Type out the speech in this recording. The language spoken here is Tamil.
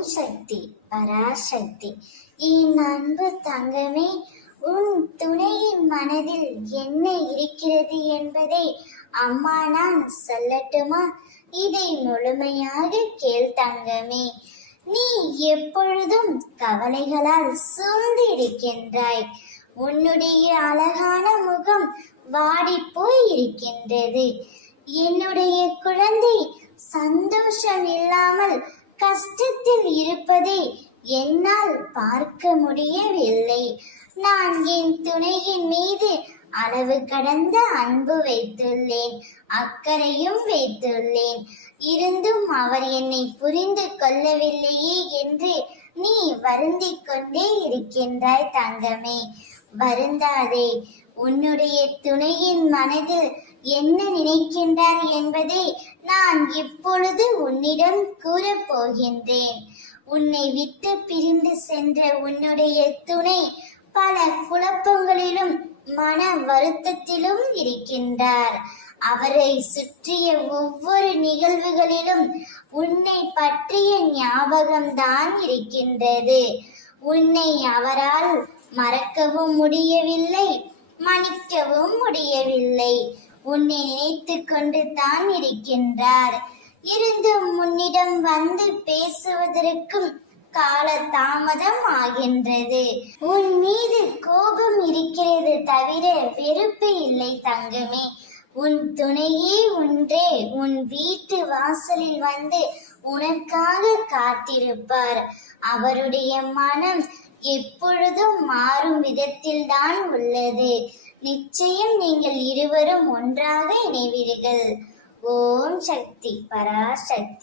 சக்தி பராசக்தி. என் அன்பு தங்கமே, உன் துணையின் மனதில் என்ன இருக்கிறது என்பதை அம்மா நான் சொல்லட்டுமா? இதை முழுமையாக கேள் தங்கமே. நீ எப்பொழுதும் கவலைகளால் சூழ்ந்து இருக்கின்றாய். உன்னுடைய அழகான முகம் வாடி போய் இருக்கின்றது. என்னுடைய குழந்தை சந்தோஷம் இல்லாமல் கஷ்டத்தில் இருப்பதை என்னால் பார்க்க முடியவில்லை. நான் என் துணையின் மீது அளவு கடந்த அன்பு வைத்துள்ளேன், அக்கறையும் வைத்துள்ளேன். இருந்தும் அவர் என்னை புரிந்து கொள்ளவில்லையே என்று நீ வருந்திக் கொண்டே இருக்கின்றாய் தங்கமே. வருந்தாதே. உன்னுடைய துணையின் மனதில் என்ன நினைக்கின்றார் என்பதை நான் இப்பொழுது உன்னிடம் கூறப் போகின்றேன். உன்னை விட்டு பிரிந்து சென்ற உன்னுடைய துணை பல குழப்பங்களிலும் மன வருத்தத்திலும் இருக்கின்றார். அவரை சுற்றிய ஒவ்வொரு நிகழ்வுகளிலும் உன்னை பற்றிய ஞாபகம்தான் இருக்கின்றது. உன்னை அவரால் மறக்கவும் முடியவில்லை, மன்னிக்கவும் முடியவில்லை. உன்னை நினைத்து கொண்டு தான் இருக்கின்றார். இருந்தும் உன்னிடம் வந்து பேசுவதற்கும் கால தாமதம் ஆகின்றது. உன் மீது கோபம் இருக்கிறது தவிர வெறுப்பு இல்லை தங்கமே. உன் துணையே ஒன்றே உன் வீட்டு வாசலில் வந்து உனக்காக காத்திருப்பார். அவருடைய மனம் எப்பொழுதும் மாறும் விதத்தில் தான் உள்ளது. நிச்சயம் நீங்கள் இருவரும் ஒன்றாக இணைவீர்கள். ஓம் சக்தி பராசக்தி.